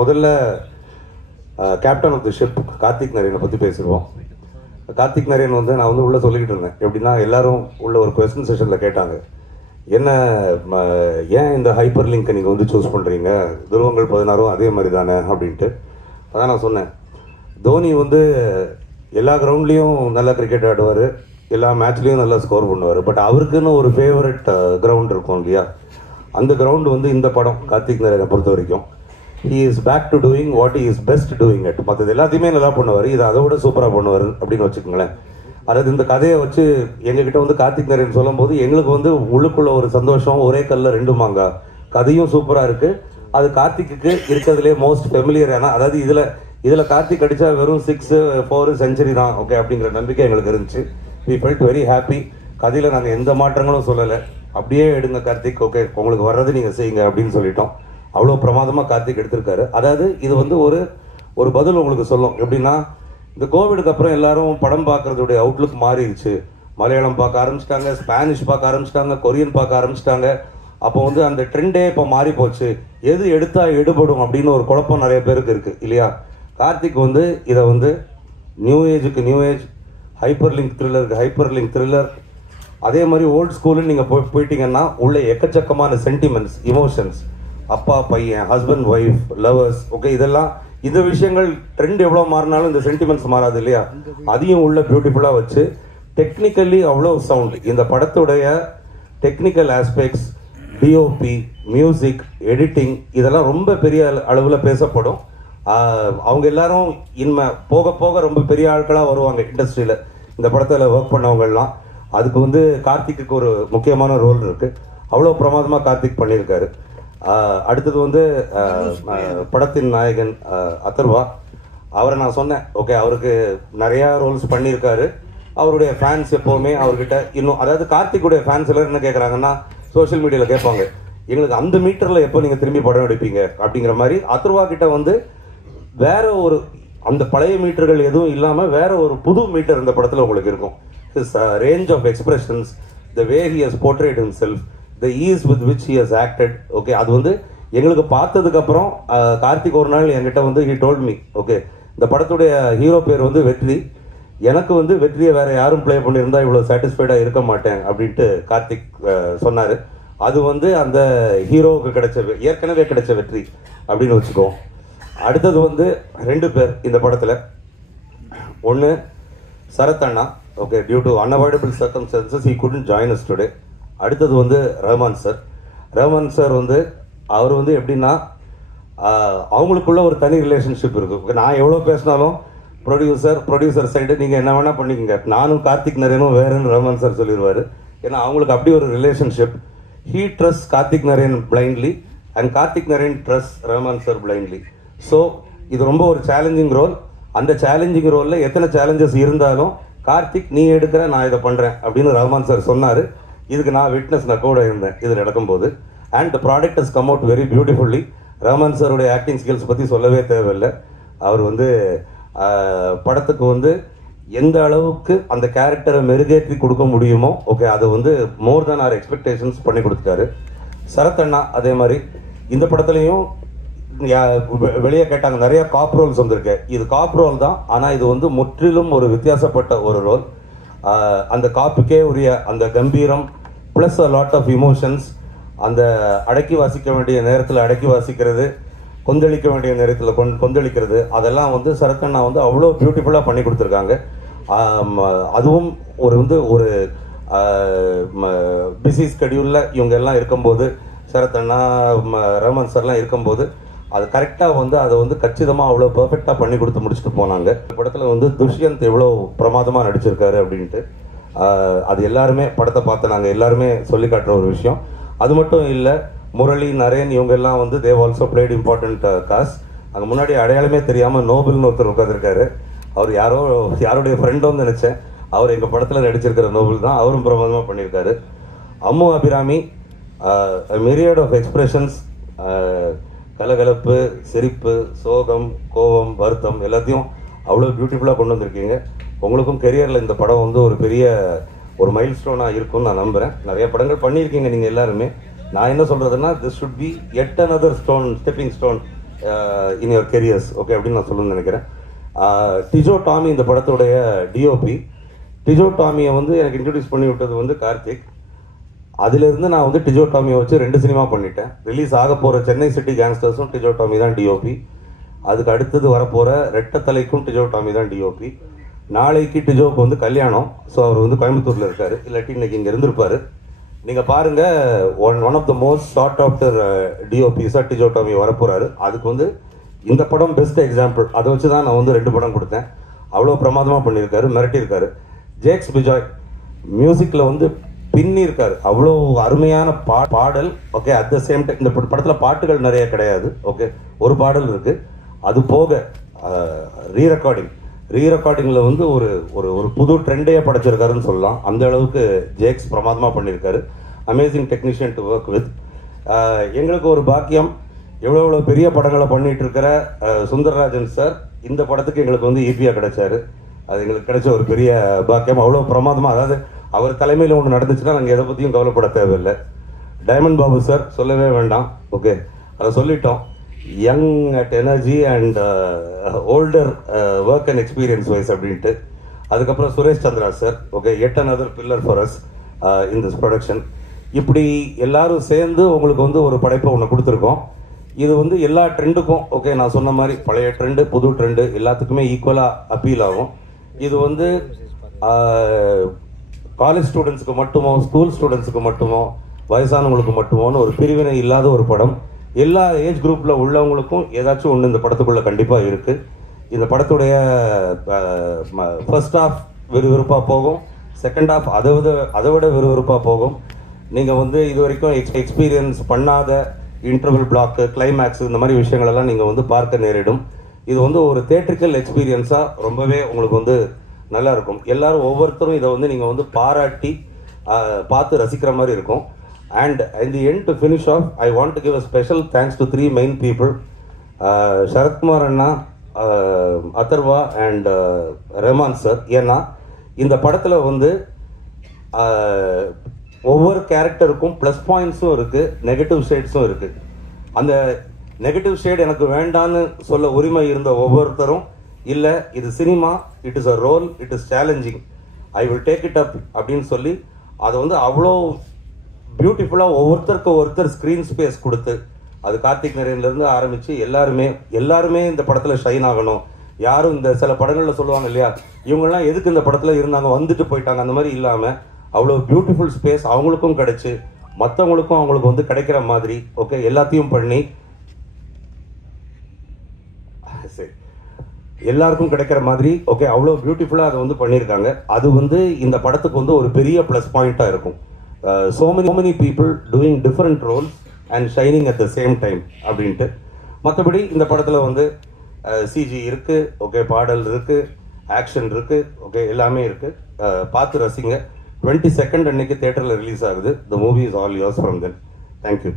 முதல்ல captain of the ship Karthik நரேனை பற்றி பேசிடுவோம். கார்த்திக் நரேன் வந்து நான் வந்து உள்ளே சொல்லிக்கிட்டு இருந்தேன். எப்படின்னா எல்லாரும் உள்ள ஒரு கொஸ்டின் செஷனில் கேட்டாங்க, என்ன ஏன் இந்த ஹைப்பர் லிங்கை நீங்கள் வந்து சூஸ் பண்ணுறீங்க, துருவங்கள் 16 அதே மாதிரி தானே அப்படின்ட்டு. அதான் நான் சொன்னேன், தோனி வந்து எல்லா கிரவுண்ட்லேயும் நல்லா கிரிக்கெட் ஆடுவார், எல்லா மேட்ச்லேயும் நல்லா ஸ்கோர் பண்ணுவார். பட் அவருக்குன்னு ஒரு ஃபேவரட் கிரவுண்ட் இருக்கும் இல்லையா, அந்த கிரவுண்டு வந்து இந்த படம் கார்த்திக் நரேனை பொறுத்த வரைக்கும் he is back to doing what he is best doing it. மற்றது எல்லாத்தையுமே நல்லா பண்ணுவார், இது அதை விட சூப்பராக பண்ணுவார் அப்படின்னு வச்சுக்கோங்களேன். அதாவது இந்த கதையை வச்சு எங்ககிட்ட வந்து கார்த்திக் நரேன் சொல்லும் போது எங்களுக்கு வந்து உள்ளுக்குள்ள ஒரு சந்தோஷம், ஒரே கல்ல ரெண்டு மாங்கா. கதையும் சூப்பராக இருக்கு, அது கார்த்திக்கு இருக்கிறதுலே மோஸ்ட் ஃபெமிலியரான, அதாவது இதில் கார்த்திக் அடித்தா வெறும் 6, 4 செஞ்சுரி தான் ஓகே அப்படிங்கிற நம்பிக்கை எங்களுக்கு இருந்துச்சு. we felt very happy. கதையில் நாங்கள் எந்த மாற்றங்களும் சொல்லலை, அப்படியே எடுங்க கார்த்திக், ஓகே உங்களுக்கு வர்றது நீங்கள் செய்யுங்க அப்படின்னு சொல்லிட்டோம். அவ்வளோ பிரமாதமாக கார்த்திக் எடுத்திருக்காரு. அதாவது இது வந்து ஒரு பதில் உங்களுக்கு சொல்லும். எப்படின்னா, இந்த கோவிடுக்கு அப்புறம் எல்லாரும் படம் பார்க்கறதுடைய அவுட்லுக் மாறிடுச்சு. மலையாளம் பார்க்க ஆரம்பிச்சிட்டாங்க, ஸ்பானிஷ் பார்க்க ஆரம்பிச்சிட்டாங்க, கொரியன் பார்க்க ஆரம்பிச்சிட்டாங்க. அப்போ வந்து அந்த ட்ரெண்டே இப்போ மாறி போச்சு, எது எடுத்தா எடுபடும் அப்படின்னு ஒரு குழப்பம் நிறைய பேருக்கு இருக்கு இல்லையா. கார்த்திக் வந்து இதை வந்து நியூ ஏஜுக்கு நியூ ஏஜ், ஹைப்பர் லிங்க் த்ரில்லருக்கு ஹைப்பர் லிங்க் த்ரில்லர், அதே மாதிரி ஓல்ட் ஸ்கூலுன்னு நீங்கள் போயிட்டீங்கன்னா உள்ள எக்கச்சக்கமான சென்டிமெண்ட்ஸ், இமோஷன்ஸ், அப்பா பையன், ஹஸ்பண்ட் ஒய்ஃப், லவர்ஸ், ஓகே இதெல்லாம் இந்த விஷயங்கள் ட்ரெண்ட் எவ்வளோ மாறினாலும் இந்த சென்டிமெண்ட்ஸ் மாறாது இல்லையா. அதையும் உள்ள பியூட்டிஃபுல்லாக வச்சு டெக்னிக்கலி அவ்வளோ சவுண்ட், இந்த படத்துடைய technical aspects, DOP, music, editing இதெல்லாம் ரொம்ப பெரிய அளவில் பேசப்படும். அவங்க எல்லாரும் போக போக ரொம்ப பெரிய ஆட்களாக வருவாங்க இண்டஸ்ட்ரியில், இந்த படத்தில் ஒர்க் பண்ணவங்கலாம். அதுக்கு வந்து கார்த்திக்கு ஒரு முக்கியமான ரோல் இருக்குது. அவ்வளோ பிரமாதமாக கார்த்திக் பண்ணியிருக்காரு. அடுத்தது வந்து படத்தின் நாயகன் அதர்வா, அவரை நான் சொன்னேன் ஓகே அவருக்கு நிறையா ரோல்ஸ் பண்ணியிருக்காரு. அவருடைய ஃபேன்ஸ் எப்போவுமே அவர்கிட்ட இன்னும், அதாவது கார்த்திக்குடைய ஃபேன்ஸ் எல்லாரும் என்ன கேட்குறாங்கன்னா சோஷியல் மீடியாவில் கேட்பாங்க, எங்களுக்கு அந்த மீட்டரில் எப்போ நீங்கள் திரும்பி படம் எடுப்பீங்க அப்படிங்கிற மாதிரி. அதர்வா கிட்ட வந்து வேற ஒரு அந்த பழைய மீட்டர்கள் எதுவும் இல்லாமல் வேற ஒரு புது மீட்டர் இந்த படத்தில் உங்களுக்கு இருக்கும். his range of expressions, the way he has portrayed himself, the ease with which he has acted, okay அது வந்து எங்களுக்கு பார்த்ததுக்கு அப்புறம் கார்த்திக் ஒரு நாள் என்கிட்ட வந்து he told me, ஓகே இந்த படத்துடைய ஹீரோ பேர் வந்து வெற்றி, எனக்கு வந்து வெற்றியை வேற யாரும் ப்ளே பண்ணியிருந்தா இவ்வளோ சாட்டிஸ்ஃபைடாக இருக்க மாட்டேன் அப்படின்ட்டு கார்த்திக் சொன்னார். அது வந்து அந்த ஹீரோவுக்கு கிடைச்ச ஏற்கனவே கிடைச்ச வெற்றி அப்படின்னு வச்சுக்கோ. அடுத்தது வந்து 2 பேர் இந்த படத்தில், ஒன்று சரத் அண்ணா, okay due to unavoidable circumstances he couldn't join us today. அடுத்தது வந்து ரஹ்மான் சார் வந்து அவர் வந்து எப்படின்னா அவங்களுக்குள்ள ஒரு தனி ரிலேஷன்ஷிப் இருக்கு. நான் எவ்வளோ பேசினாலும் ப்ரொடியூசர் சைடு நீங்கள் என்ன வேணால் பண்ணிக்கங்க, நானும் கார்த்திக் நரேனும் வேறுன்னு ரஹ்மான் சார் சொல்லிடுவார். ஏன்னா அவங்களுக்கு அப்படி ஒரு relationship. he trusts Karthik Naren blindly and Karthik Naren trusts Rahman sir blindly. So இது ரொம்ப ஒரு சேலஞ்சிங் ரோல். அந்த சேலஞ்சிங் ரோலில் எத்தனை சேலஞ்சஸ் இருந்தாலும் கார்த்திக் நீ எடுக்கிற, நான் இதை பண்ணுறேன் அப்படின்னு ரஹ்மான் சார் சொன்னார். இதுக்கு நான் விட்னஸ், நான் கூட இருந்தேன் இது நடக்கும்போது. And the product has come out very beautifully. Rahman சாருடைய ஆக்டிங் ஸ்கில்ஸ் பற்றி சொல்லவே தேவையில்லை. அவர் வந்து படத்துக்கு வந்து எந்த அளவுக்கு அந்த கேரக்டரை மெருகேற்றி கொடுக்க முடியுமோ ஓகே அது வந்து மோர் தேன் ஆர் எக்ஸ்பெக்டேஷன்ஸ் பண்ணி கொடுத்துட்டாரு. சரத் அண்ணா அதே மாதிரி இந்த படத்துலையும் வெளியே கேட்டாங்க, நிறைய காப் ரோல்ஸ் வந்திருக்கு. இது காப் ரோல் தான், ஆனால் இது வந்து முற்றிலும் ஒரு வித்தியாசப்பட்ட ஒரு ரோல். அந்த காப்புக்கே உரிய அந்த கம்பீரம் plus a lot of emotions, அந்த அடக்கி வாசிக்க வேண்டிய நேரத்தில் அடக்கி வாசிக்கிறது, கொந்தளிக்க வேண்டிய நேரத்தில் கொந்தளிக்கிறது, அதெல்லாம் வந்து சரத்தண்ணா வந்து அவ்வளோ பியூட்டிஃபுல்லாக பண்ணி கொடுத்துருக்காங்க. அதுவும் ஒரு பிஸி ஸ்கெடியூலில் இவங்க எல்லாம் இருக்கும்போது, சரத்தண்ணா ரஹ்மான் சார்லாம் இருக்கும்போது அது கரெக்டாக வந்து அதை வந்து கச்சிதமாக அவ்வளோ பர்ஃபெக்டாக பண்ணி கொடுத்து முடிச்சுட்டு போனாங்க. இந்த படத்தில் வந்து துஷ்யந்த் எவ்வளோ பிரமாதமாக நடிச்சிருக்காரு அப்படின்ட்டு அது எல்லாருமே படத்தை பார்த்து நாங்கள் எல்லாருமே சொல்லி காட்டுற ஒரு விஷயம். அது மட்டும் இல்லை, முரளி, நரேன் இவங்க எல்லாம் வந்து Dev also played important cast. அங்கே முன்னாடி அடையாளமே தெரியாமல் நோபல்னு ஒருத்தர் உட்காந்துருக்காரு. அவர் யாருடைய ஃப்ரெண்டோன்னு நினச்சேன். அவர் எங்கள் படத்தில் நடிச்சிருக்கிற நோபல் தான், அவரும் பிரமாதமாக பண்ணியிருக்காரு. அம்மு அபிராமி, மிரியட் ஆஃப் எக்ஸ்பிரஷன்ஸ், கலகலப்பு, சிரிப்பு, சோகம், கோபம், வருத்தம் எல்லாத்தையும் அவ்வளோ பியூட்டிஃபுல்லாக கொண்டு வந்திருக்கீங்க. உங்களுக்கும் கெரியரில் இந்த படம் வந்து ஒரு பெரிய ஒரு மைல் ஸ்டோனாக இருக்கும்னு நான் நம்புகிறேன். நிறைய படங்கள் பண்ணியிருக்கீங்க நீங்கள் எல்லாருமே. நான் என்ன சொல்கிறதுன்னா, this should be yet another stepping stone in your careers. Okay அப்படின்னு நான் சொல்லணும்னு நினைக்கிறேன். டிஜோ டாமி இந்த படத்துடைய டிஓபி. டிஜோ டாமியை வந்து எனக்கு இன்ட்ரடியூஸ் பண்ணி விட்டது வந்து கார்த்திக். அதிலிருந்து நான் வந்து டிஜோ டாமியை வச்சு 2 சினிமா பண்ணிட்டேன். ரிலீஸ் ஆக போகிற சென்னை சிட்டி கேங்ஸ்டர்ஸும் டிஜோ டாமி தான் டிஓபி. அதுக்கு அடுத்தது வரப்போகிற ரெட்டத்தலைக்கும் டிஜோ டாமி தான் டிஓபி. நாளைக்கு டிஜோவுக்கு வந்து கல்யாணம். ஸோ அவர் வந்து கோயம்புத்தூரில் இருக்கார், இல்லாட்டி இன்னைக்கு இங்கே இருந்திருப்பார். நீங்கள் பாருங்கள், one of the most sought after டிஓபிஸாக டிஜோ டாமி வரப்போகிறாரு. அதுக்கு வந்து இந்த படம் பெஸ்ட் எக்ஸாம்பிள். அதை வச்சு தான் நான் வந்து 2 படம் கொடுத்தேன். அவ்வளோ பிரமாதமாக பண்ணியிருக்காரு, மிரட்டியிருக்காரு. ஜேக்ஸ் பிஜாய் மியூசிக்கில் வந்து பின்னி இருக்காரு. அவ்வளோ அருமையான பாடல். Okay, at the same time இந்த படத்தில் பாட்டுகள் நிறைய கிடையாது. ஓகே, ஒரு பாடல் இருக்கு. அது போக ரீரெக்கார்டிங்கில் வந்து ஒரு ஒரு புது ட்ரெண்டையே படைச்சிருக்காருன்னு சொல்லலாம். அந்த அளவுக்கு ஜேக்ஸ் பிரமாதமாக பண்ணியிருக்காரு. Amazing technician to work with. எங்களுக்கு ஒரு பாக்கியம், எவ்வளோ பெரிய படங்களை பண்ணிட்டு இருக்கிற சுந்தரராஜன் சார் இந்த படத்துக்கு எங்களுக்கு வந்து ஈபியா கிடைச்சாரு. அது எங்களுக்கு கிடைச்ச ஒரு பெரிய பாக்கியம். அவ்வளோ பிரமாதமாக, அதாவது அவர் தலைமையில் ஒன்று நடந்துச்சுன்னா நாங்கள் எதை பற்றியும் கவலைப்பட தேவையில்லை. டைமண்ட் பாபு சார் சொல்லவே வேண்டாம். ஓகே, அதை சொல்லிட்டோம். Young at energy and older work and experience wise அப்படின்ட்டு. அதுக்கப்புறம் Suresh Chandra sir. Okay, yet another pillar for us in this production. இப்படி எல்லாரும் சேர்ந்து உங்களுக்கு வந்து ஒரு படைப்பை ஒன்று கொடுத்துருக்கோம். இது வந்து எல்லா ட்ரெண்டுக்கும், ஓகே நான் சொன்ன மாதிரி பழைய ட்ரெண்டு புது ட்ரெண்டு எல்லாத்துக்குமே ஈக்குவலாக அப்பீல் ஆகும். இது வந்து காலேஜ் ஸ்டூடெண்ட்ஸுக்கு மட்டுமோ, ஸ்கூல் ஸ்டூடெண்ட்ஸுக்கு மட்டுமோ, வயசானவங்களுக்கு மட்டுமோன்னு ஒரு பிரிவினை இல்லாத ஒரு படம். எல்லா ஏஜ் குரூப்பில் உள்ளவங்களுக்கும் ஏதாச்சும் ஒன்று இந்த படத்துக்குள்ளே கண்டிப்பாக இருக்குது. இந்த படத்துடைய ஃபர்ஸ்ட் ஹாஃப் விறுவிறுப்பாக போகும், செகண்ட் ஹாஃப் அதை விட விறுவிறுப்பாக போகும். நீங்கள் வந்து இது வரைக்கும் எக்ஸ்பீரியன்ஸ் பண்ணாத இன்டர்வல் பிளாக்கு, கிளைமேக்ஸ், இந்த மாதிரி விஷயங்களெல்லாம் நீங்கள் வந்து பார்க்க நேரிடும். இது வந்து ஒரு தியேட்ரிக்கல் எக்ஸ்பீரியன்ஸாக ரொம்பவே உங்களுக்கு வந்து நல்லா இருக்கும். எல்லாரும் ஒவ்வொருத்தரும் இதை வந்து நீங்கள் வந்து பாராட்டி பார்த்து ரசிக்கிற மாதிரி இருக்கும். And in the end to finish off, I want to give a special thanks to 3 main people. Sarathkumar அண்ணா, அதர்வா அண்ட் ரஹ்மான் சார். ஏன்னா இந்த படத்தில் வந்து ஒவ்வொரு கேரக்டருக்கும் ப்ளஸ் பாயிண்ட்ஸும் இருக்குது, நெகட்டிவ் ஷேட்ஸும் இருக்குது. அந்த நெகட்டிவ் ஷேட் எனக்கு வேண்டான்னு சொல்ல உரிமை இருந்த ஒவ்வொருத்தரும், இல்லை இது cinema, it is a role, it is challenging, I will take it up அப்படின்னு சொல்லி அதை வந்து அவ்வளோ பியூட்டிஃபுல்லாக ஒருத்தர் ஸ்க்ரீன் ஸ்பேஸ் கொடுத்து, அது கார்த்திக் நரேன்லேருந்து ஆரம்பித்து எல்லாருமே இந்த படத்தில் ஷைன் ஆகணும். யாரும் இந்த சில படங்களில் சொல்லுவாங்க இல்லையா, இவங்கெல்லாம் எதுக்கு இந்த படத்தில் இருந்தாங்க, வந்துட்டு போயிட்டாங்க, அந்த மாதிரி இல்லாமல் அவ்வளோ பியூட்டிஃபுல் ஸ்பேஸ் அவங்களுக்கும் கிடைச்சி, மற்றவங்களுக்கும் அவங்களுக்கு வந்து கிடைக்கிற மாதிரி, ஓகே எல்லாத்தையும் பண்ணி சரி எல்லாருக்கும் கிடைக்கிற மாதிரி, ஓகே அவ்வளோ பியூட்டிஃபுல்லாக அதை வந்து பண்ணியிருக்காங்க. அது வந்து இந்த படத்துக்கு வந்து ஒரு பெரிய ப்ளஸ் பாயிண்ட்டாக இருக்கும். so many people doing different roles and shining at the same time அப்படின்ட்டு. மற்றபடி இந்த படத்தில் வந்து சிஜி இருக்குது, ஓகே பாடல் இருக்குது, ஆக்ஷன் இருக்குது, ஓகே எல்லாமே இருக்குது. பார்த்து ரசிங்க. 22nd அன்னைக்கு தியேட்டரில் ரிலீஸ் ஆகுது. The movie is all yours from then. Thank you.